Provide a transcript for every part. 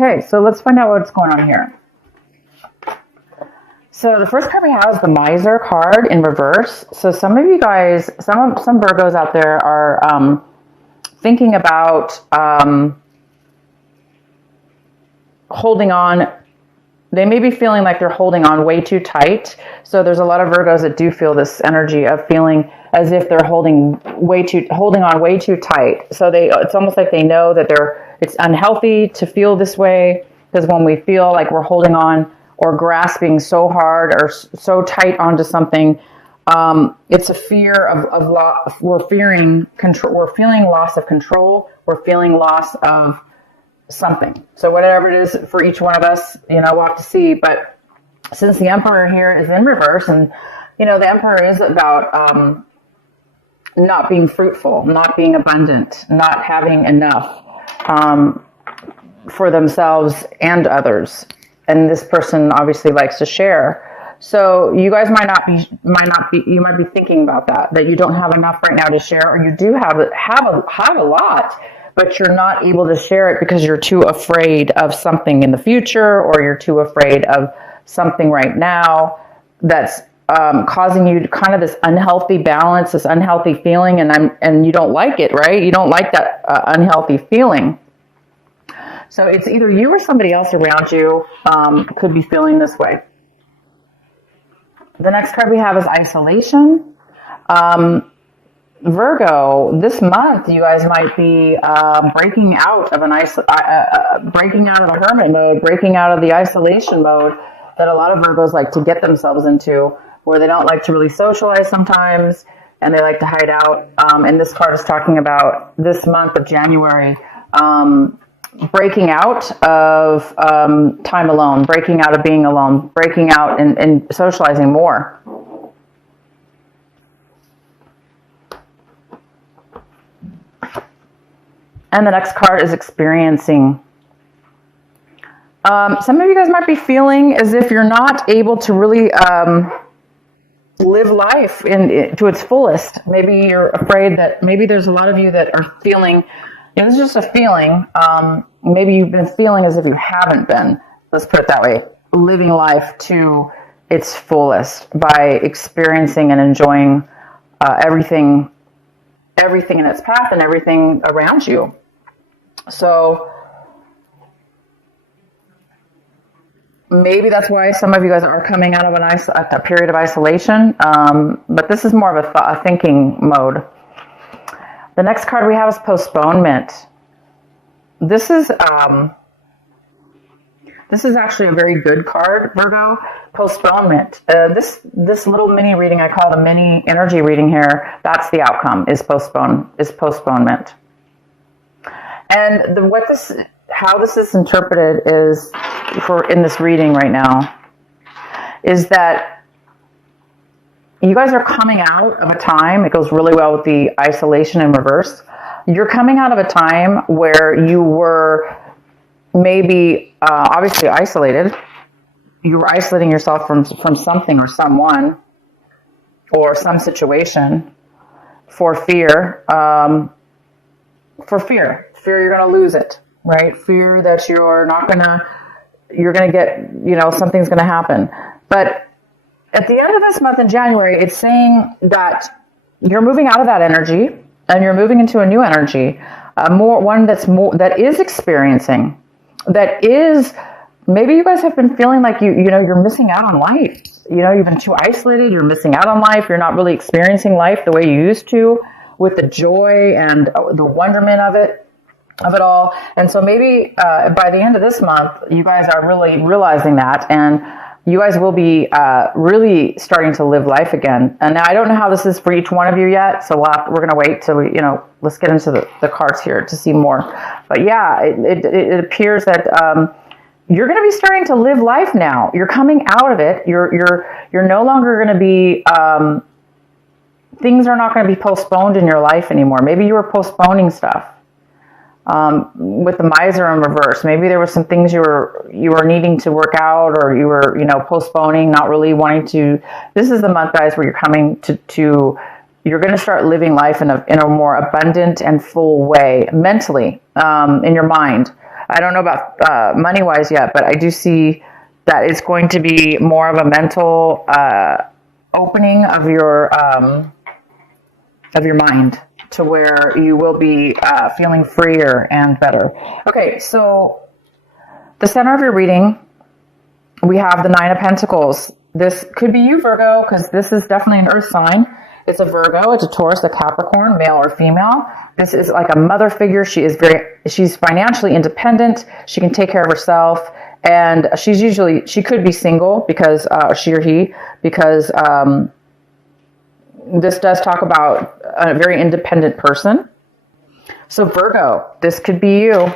Okay, so let's find out what's going on here. So the first card we have is the Miser card in reverse. So some of you guys, some Virgos out there are thinking about holding on. They may be feeling like they're holding on way too tight. So there's a lot of Virgos that do feel this energy of feeling as if they're holding on way too tight. So it's almost like they know that it's unhealthy to feel this way, because when we feel like we're holding on or grasping so hard or so tight onto something, it's a fear of loss. We're fearing control. We're feeling loss of control. We're feeling loss of something. So whatever it is for each one of us, we'll have to see. But since the Emperor here is in reverse, and the Emperor is about not being fruitful, not being abundant, not having enough for themselves and others. And this person obviously likes to share. So you guys you might be thinking about that you don't have enough right now to share, or you do have a lot, but you're not able to share it because you're too afraid of something in the future, or you're too afraid of something right now that's causing you kind of this unhealthy balance, this unhealthy feeling, and you don't like it, right? You don't like that unhealthy feeling. So it's either you or somebody else around you could be feeling this way. The next card we have is isolation. Virgo, this month you guys might be breaking out of breaking out of the hermit mode, breaking out of the isolation mode that a lot of Virgos like to get themselves into, where they don't like to really socialize sometimes, and they like to hide out. And this card is talking about this month of January, breaking out of time alone, breaking out of being alone, breaking out and socializing more. And the next card is experiencing. Some of you guys might be feeling as if you're not able to really live life to its fullest. Maybe you're afraid that maybe there's a lot of you that are feeling, it's just a feeling. Maybe you've been feeling as if you haven't been, let's put it that way, living life to its fullest by experiencing and enjoying everything in its path and everything around you. So maybe that's why some of you guys are coming out of a period of isolation. But this is more of a thinking mode. The next card we have is postponement. This is actually a very good card, Virgo. Postponement. This little mini reading, I call it a mini energy reading here. That's the outcome. Is postponement. And how this is interpreted is in this reading right now is that you guys are coming out of a time. It goes really well with the isolation in reverse. You're coming out of a time where you were maybe obviously isolated. You were isolating yourself from something or someone or some situation for fear. Fear you're going to lose it, right? Fear that you're going to get, something's going to happen. But at the end of this month in January, it's saying that you're moving out of that energy and you're moving into a new energy, that is experiencing, that is, maybe you guys have been feeling like you're missing out on life. You've been too isolated. You're missing out on life. You're not really experiencing life the way you used to, with the joy and the wonderment of it all. And so maybe by the end of this month, you guys are really realizing that, and you guys will be really starting to live life again. And now I don't know how this is for each one of you yet, so we're going to wait till let's get into the cards here to see more. But yeah, it appears that you're going to be starting to live life now. You're coming out of it. You're no longer going to be things are not going to be postponed in your life anymore. Maybe you were postponing stuff. With the Miser in reverse, maybe there were some things you were needing to work out, or you were postponing, not really wanting to. This is the month, guys, where you're coming to you're going to start living life in a more abundant and full way mentally, in your mind. I don't know about money-wise yet, but I do see that it's going to be more of a mental opening of your mind to where you will be feeling freer and better. Okay, so the center of your reading, we have the Nine of Pentacles. This could be you, Virgo, because this is definitely an earth sign. It's a Virgo, it's a Taurus, a Capricorn, male or female. This is like a mother figure. She's financially independent. She can take care of herself. And she could be single because, she or he, because this does talk about a very independent person. So Virgo, this could be you.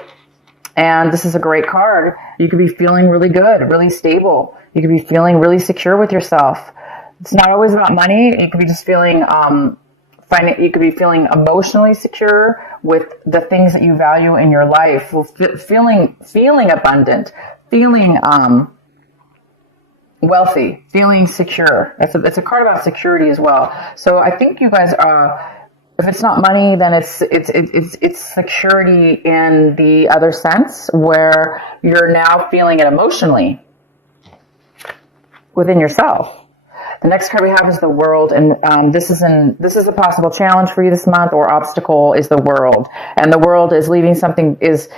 And this is a great card. You could be feeling really good, really stable. You could be feeling really secure with yourself. It's not always about money. You could be just feeling, you could be feeling emotionally secure with the things that you value in your life. Feeling abundant, feeling wealthy, feeling secure. It's a card about security as well. So I think you guys are. If it's not money, then it's security in the other sense, where you're now feeling it emotionally within yourself. The next card we have is the World, and this is a possible challenge for you this month, or obstacle is the World, and the World is leaving something pretty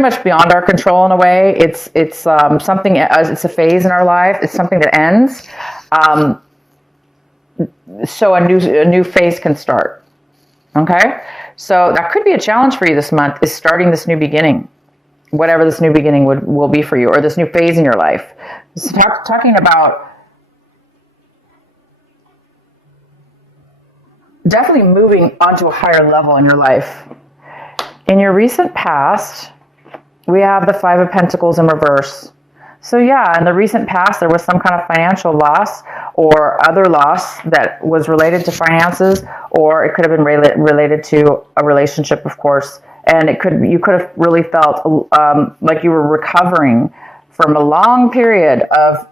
much beyond our control in a way. It's something. It's a phase in our life. It's something that ends. So a new phase can start. Okay, so that could be a challenge for you this month, is starting this new beginning, whatever this new beginning will be for you, or this new phase in your life. So talking about definitely moving onto a higher level in your life. In your recent past, we have the Five of Pentacles in reverse. So yeah, in the recent past, there was some kind of financial loss or other loss that was related to finances, or it could have been related to a relationship, of course. And you could have really felt like you were recovering from a long period of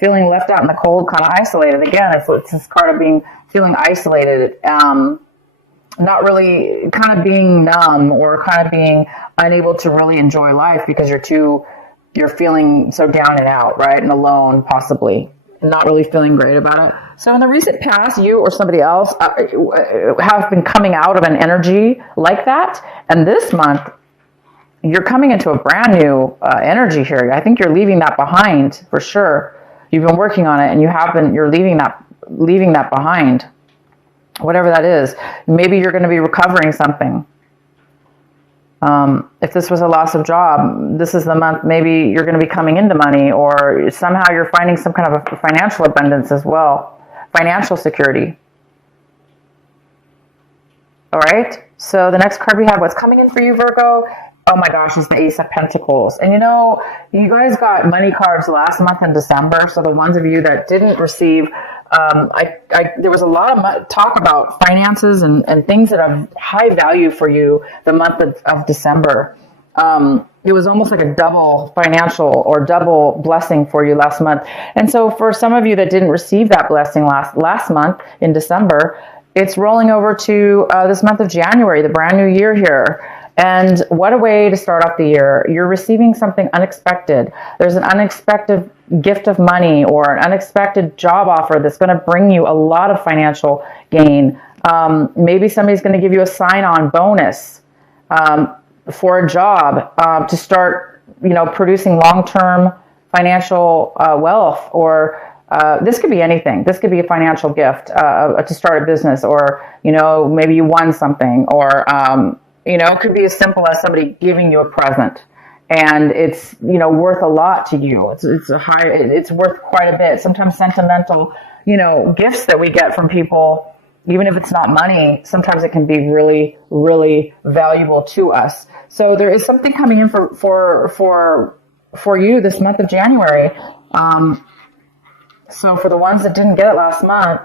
feeling left out in the cold, kind of isolated. Again, it's this card of feeling isolated, not really, kind of being numb, or kind of being unable to really enjoy life because you're feeling so down and out, right? And alone, possibly, and not really feeling great about it. So in the recent past, you or somebody else have been coming out of an energy like that. And this month, you're coming into a brand new energy here. I think you're leaving that behind for sure. You've been working on it, and you're leaving that behind. Whatever that is. Maybe you're going to be recovering something. If this was a loss of job, this is the month maybe you're going to be coming into money, or somehow you're finding some kind of a financial abundance as well. Financial security. All right. So the next card we have, what's coming in for you, Virgo? Oh my gosh, is the Ace of Pentacles. And you guys got money cards last month in December. So the ones of you that didn't receive, there was a lot of talk about finances and things that have high value for you the month of December. It was almost like a double financial or double blessing for you last month. And so for some of you that didn't receive that blessing last month in December, it's rolling over to this month of January, the brand new year here. And what a way to start off the year. You're receiving something unexpected. There's an unexpected gift of money or an unexpected job offer that's going to bring you a lot of financial gain. Maybe somebody's going to give you a sign-on bonus for a job to start, producing long-term financial wealth. Or this could be anything. This could be a financial gift to start a business, or maybe you won something, or it could be as simple as somebody giving you a present, and it's worth a lot to you. It's worth quite a bit. Sometimes sentimental gifts that we get from people, even if it's not money, sometimes it can be really, really valuable to us. So there is something coming in for you this month of January. So for the ones that didn't get it last month,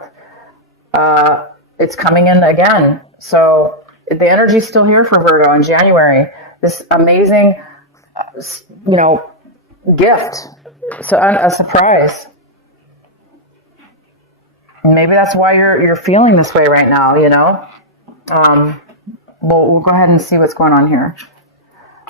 it's coming in again. So the energy is still here for Virgo in January. This amazing, gift. So a surprise. Maybe that's why you're feeling this way right now. We'll go ahead and see what's going on here.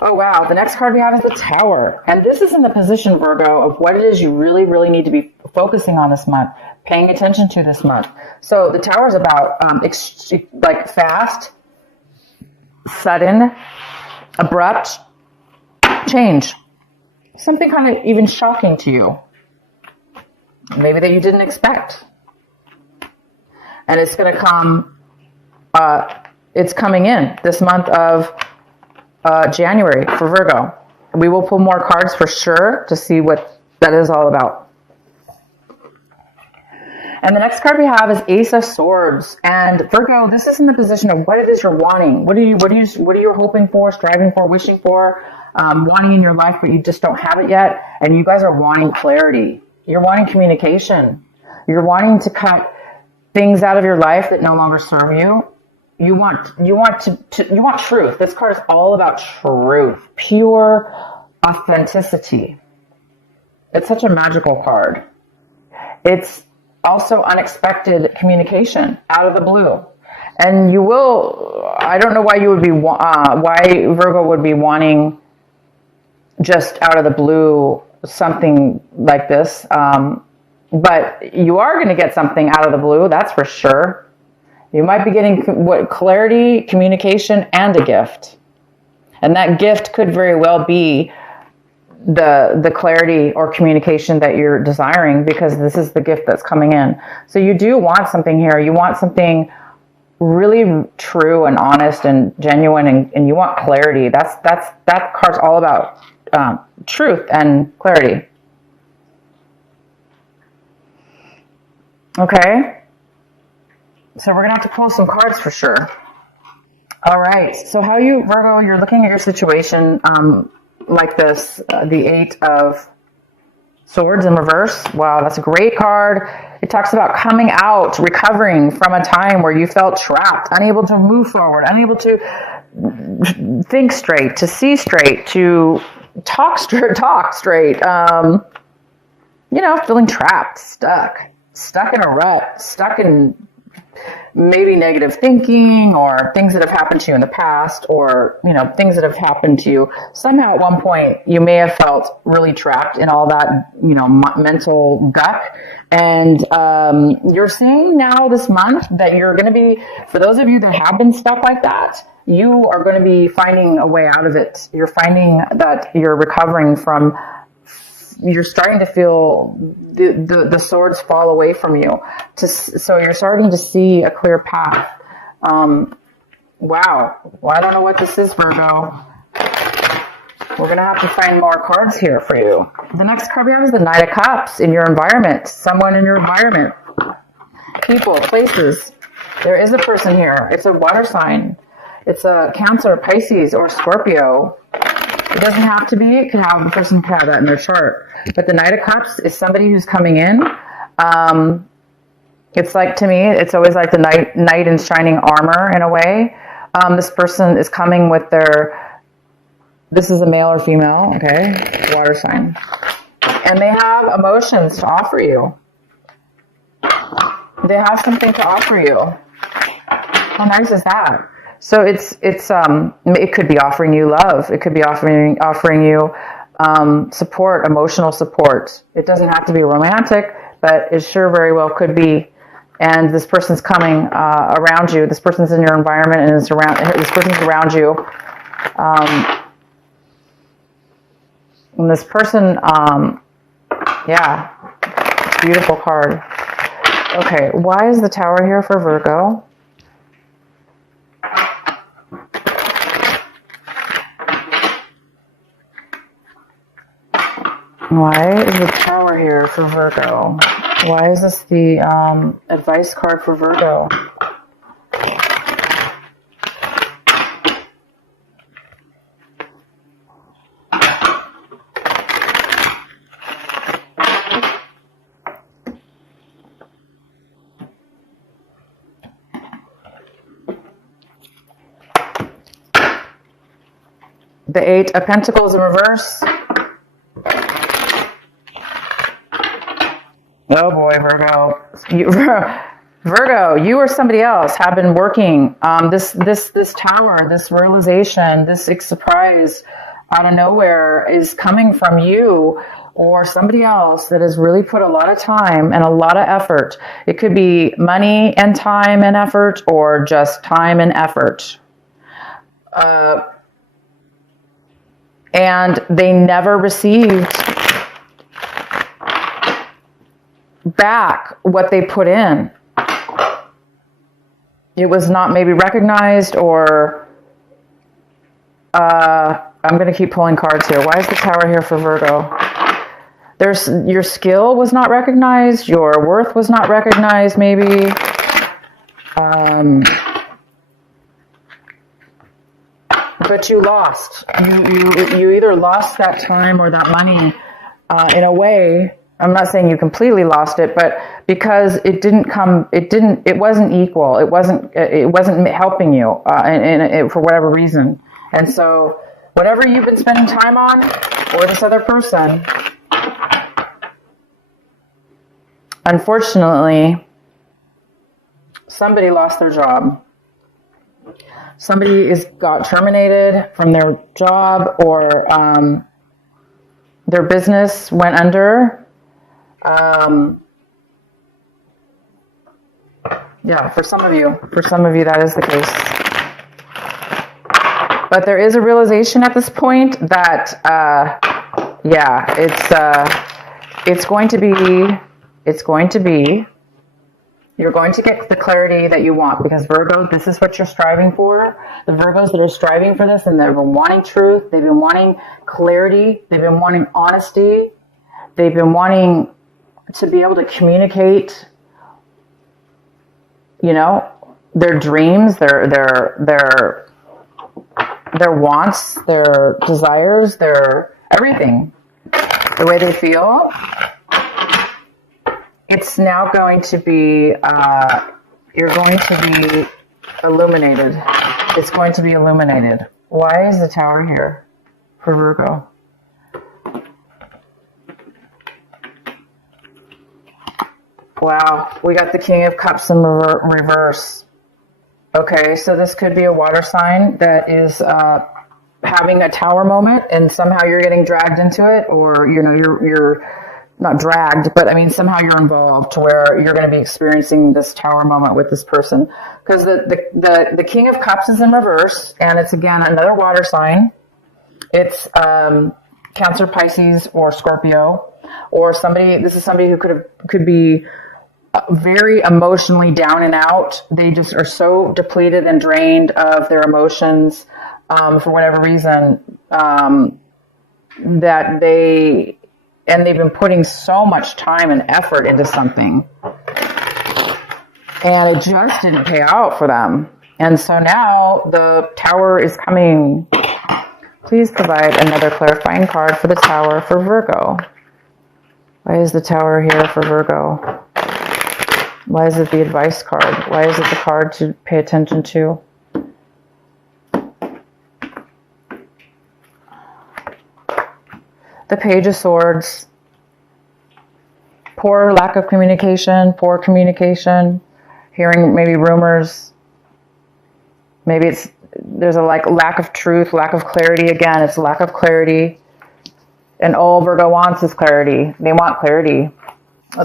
Oh, wow. The next card we have is the Tower. And this is in the position, Virgo, of what it is you really, really need to be focusing on this month, paying attention to this month. So the Tower is about like fast, sudden, abrupt change. Something kind of even shocking to you. Maybe that you didn't expect. And it's going to come, it's coming in this month of January for Virgo. We will pull more cards for sure to see what that is all about. And the next card we have is Ace of Swords. And Virgo, this is in the position of what it is you're wanting. What are you hoping for, striving for, wishing for, wanting in your life, but you just don't have it yet. And you guys are wanting clarity. You're wanting communication. You're wanting to cut things out of your life that no longer serve you. You want truth. This card is all about truth, pure authenticity. It's such a magical card. It's also unexpected communication out of the blue. And you will, I don't know why you would be, why Virgo would be wanting just out of the blue something like this. But you are going to get something out of the blue, that's for sure. You might be getting clarity, communication, and a gift. And that gift could very well be the clarity or communication that you're desiring, because this is the gift that's coming in. So you do want something here. You want something really true and honest and genuine, and you want clarity. That card's all about truth and clarity. Okay. So we're going to have to pull some cards for sure. All right. So how you, Virgo, you're looking at your situation like this, the Eight of Swords in reverse. Wow, that's a great card. It talks about coming out, recovering from a time where you felt trapped, unable to move forward, unable to think straight, to see straight, to talk straight. Feeling trapped, stuck in a rut, stuck in maybe negative thinking, or things that have happened to you in the past, or things that have happened to you somehow at one point. You may have felt really trapped in all that mental guck, and you're seeing now this month that you're going to be, for those of you that have been stuck like that, you are going to be finding a way out of it. You're finding that you're recovering from, you're starting to feel the swords fall away from you. So you're starting to see a clear path. Wow. Well, I don't know what this is, Virgo. We're going to have to find more cards here for you. The next card we have is the Knight of Cups. In your environment, someone in your environment. People, places. There is a person here. It's a water sign. It's a Cancer, Pisces, or Scorpio. It doesn't have to be. It could have, the person could have that in their chart. But the Knight of Cups is somebody who's coming in. It's like, to me, it's always like the knight in shining armor in a way. This person is coming with this is a male or female, okay? Water sign. And they have emotions to offer you. They have something to offer you. How nice is that? So it could be offering you love. It could be offering you support, emotional support. It doesn't have to be romantic, but it sure very well could be. And this person's coming around you. This person's in your environment, and this person's around you. And this person, beautiful card. Okay, why is the Tower here for Virgo? Why is the Tower here for Virgo? Why is this the advice card for Virgo? The Eight of Pentacles in reverse. Oh boy, Virgo. Virgo, you or somebody else have been working this Tower, this realization, this surprise out of nowhere is coming from you or somebody else that has really put a lot of time and a lot of effort. It could be money and time and effort, or just time and effort. And they never received back what they put in. It was not maybe recognized, or I'm going to keep pulling cards here. Why is the Tower here for Virgo? Your skill was not recognized. Your worth was not recognized, maybe. But you lost. You either lost that time or that money in a way. I'm not saying you completely lost it, but because it wasn't equal. It wasn't helping you for whatever reason. And so whatever you've been spending time on, or this other person, unfortunately, somebody lost their job. Somebody got terminated from their job, or their business went under. Yeah, for some of you that is the case. But there is a realization at this point that, it's going to be, you're going to get the clarity that you want, because Virgo, this is what you're striving for. The Virgos that are striving for this, and they've been wanting truth, they've been wanting clarity, they've been wanting honesty, they've been wanting to be able to communicate, their dreams, their wants, their desires, their everything, the way they feel. It's now going to be, you're going to be illuminated. It's going to be illuminated. Why is the Tower here for Virgo? Wow, we got the King of Cups in reverse. Okay, so this could be a water sign that is having a Tower moment, and somehow you're getting dragged into it, or you're not dragged, but I mean somehow you're involved to where you're going to be experiencing this Tower moment with this person. Because the King of Cups is in reverse, and it's again another water sign. It's Cancer, Pisces, or Scorpio, or somebody. This is somebody who could be very emotionally down and out. They just are so depleted and drained of their emotions for whatever reason, that they've been putting so much time and effort into something, and it just didn't pay out for them. And so now the Tower is coming. Please provide another clarifying card for the Tower for Virgo. Why is the Tower here for Virgo? Why is it the advice card? Why is it the card to pay attention to? The Page of Swords. Poor lack of communication, poor communication, hearing maybe rumors. Maybe there's a lack of truth, lack of clarity. Again, it's lack of clarity. And all Virgo wants is clarity. They want clarity.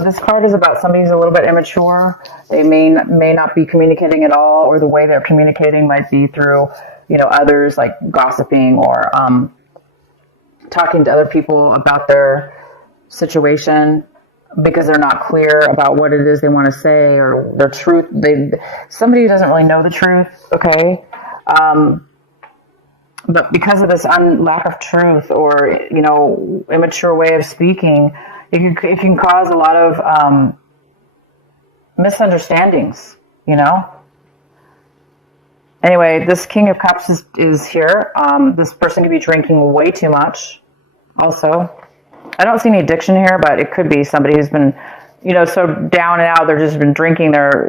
This card is about somebody who's a little bit immature. They may not be communicating at all, or the way they're communicating might be through, others, like gossiping, or talking to other people about their situation because they're not clear about what it is they want to say, or their truth. Somebody who doesn't really know the truth, okay? But because of this lack of truth, or, immature way of speaking, it can cause a lot of misunderstandings, Anyway, this King of Cups is here. This person could be drinking way too much also. I don't see any addiction here, but it could be somebody who's been, so down and out, they've just been drinking their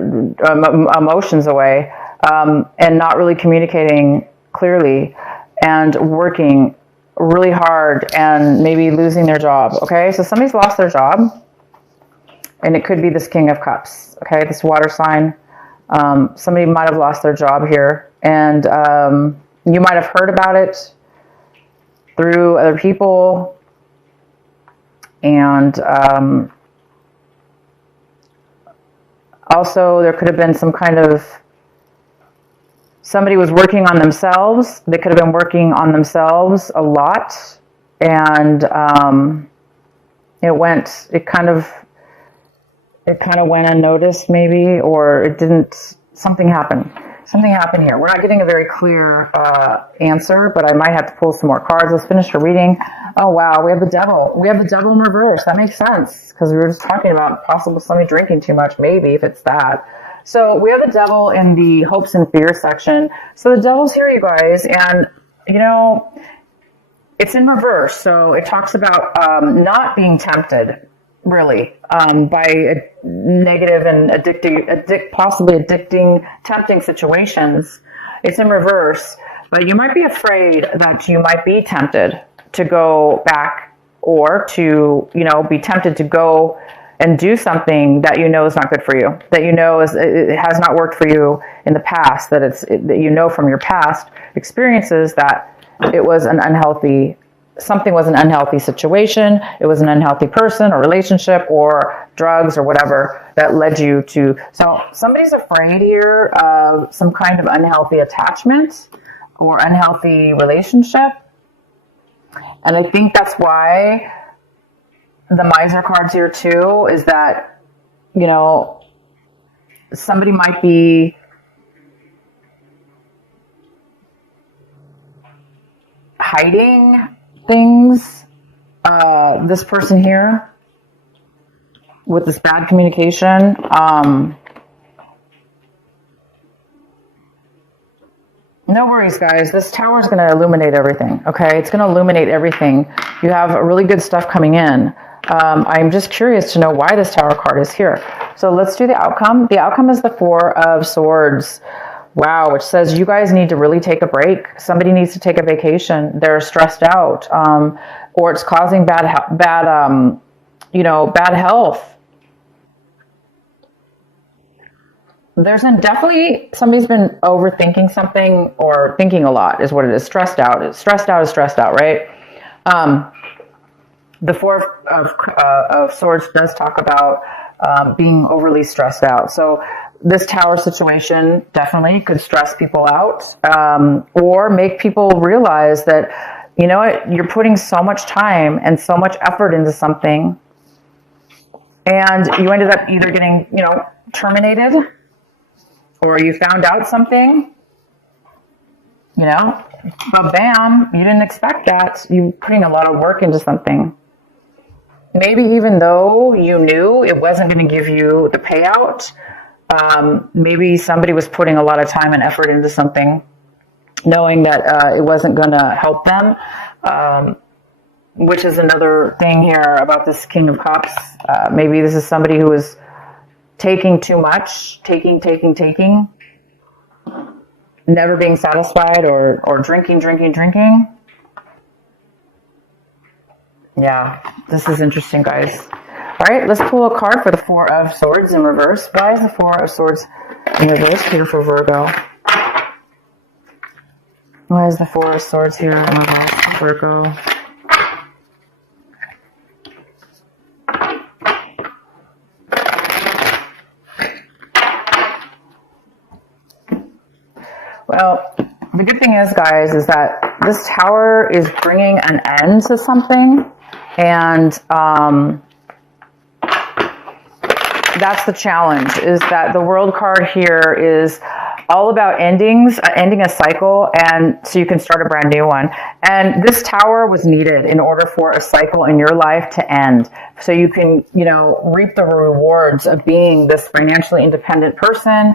emotions away, and not really communicating clearly, and working really hard, and maybe losing their job. Okay, so somebody's lost their job, and it could be this King of Cups. Okay, this water sign. Somebody might have lost their job here, and you might have heard about it. through other people. And also there could have been some kind of, somebody was working on themselves. They could have been working on themselves a lot. And it kind of went unnoticed maybe, or it didn't, something happened here. We're not getting a very clear answer, but I might have to pull some more cards. Let's finish the reading. Oh wow, we have the devil. We have the devil in reverse. That makes sense, because we were just talking about possible somebody drinking too much, maybe, if it's that. So we have the devil in the hopes and fears section. So the devil's here, you guys, and you know, it's in reverse. So it talks about not being tempted, really, by negative and possibly addicting, tempting situations. It's in reverse, but you might be afraid that you might be tempted to go back, or to, you know, be tempted to go and do something that you know is not good for you, that you know it has not worked for you in the past, that you know from your past experiences that it was something was an unhealthy situation, it was an unhealthy person or relationship or drugs or whatever that led you to. So somebody's afraid here of some kind of unhealthy attachment or unhealthy relationship. And I think that's why the miser card's here too, is that, you know, somebody might be hiding things, this person here, with this bad communication. No worries, guys. This tower is going to illuminate everything, okay? It's going to illuminate everything. You have really good stuff coming in. I'm just curious to know why this tower card is here. So let's do the outcome. The outcome is the Four of Swords. Wow, which says you guys need to really take a break. Somebody needs to take a vacation. They're stressed out, or it's causing bad health. There's definitely somebody's been overthinking something, or thinking a lot is what it is. Stressed out. Stressed out, right? The Four of Swords does talk about being overly stressed out. So this tower situation definitely could stress people out, or make people realize that, you know what, you're putting so much time and so much effort into something, and you ended up either getting, you know, terminated, or you found out something, you know, but bam, you didn't expect that. You're putting a lot of work into something. Maybe even though you knew it wasn't going to give you the payout, maybe somebody was putting a lot of time and effort into something, knowing that it wasn't going to help them, which is another thing here about this King of Cups. Maybe this is somebody who is taking too much, taking, never being satisfied, or drinking. Yeah, this is interesting, guys. All right, let's pull a card for the Four of Swords in reverse. Why is the Four of Swords in reverse here for Virgo? Why is the Four of Swords here in reverse for Virgo? Well, the good thing is, guys, is that this tower is bringing an end to something, and that's the challenge, is that the World card here is all about endings, ending a cycle, and so you can start a brand new one. And this tower was needed in order for a cycle in your life to end, so you can, you know, reap the rewards of being this financially independent person,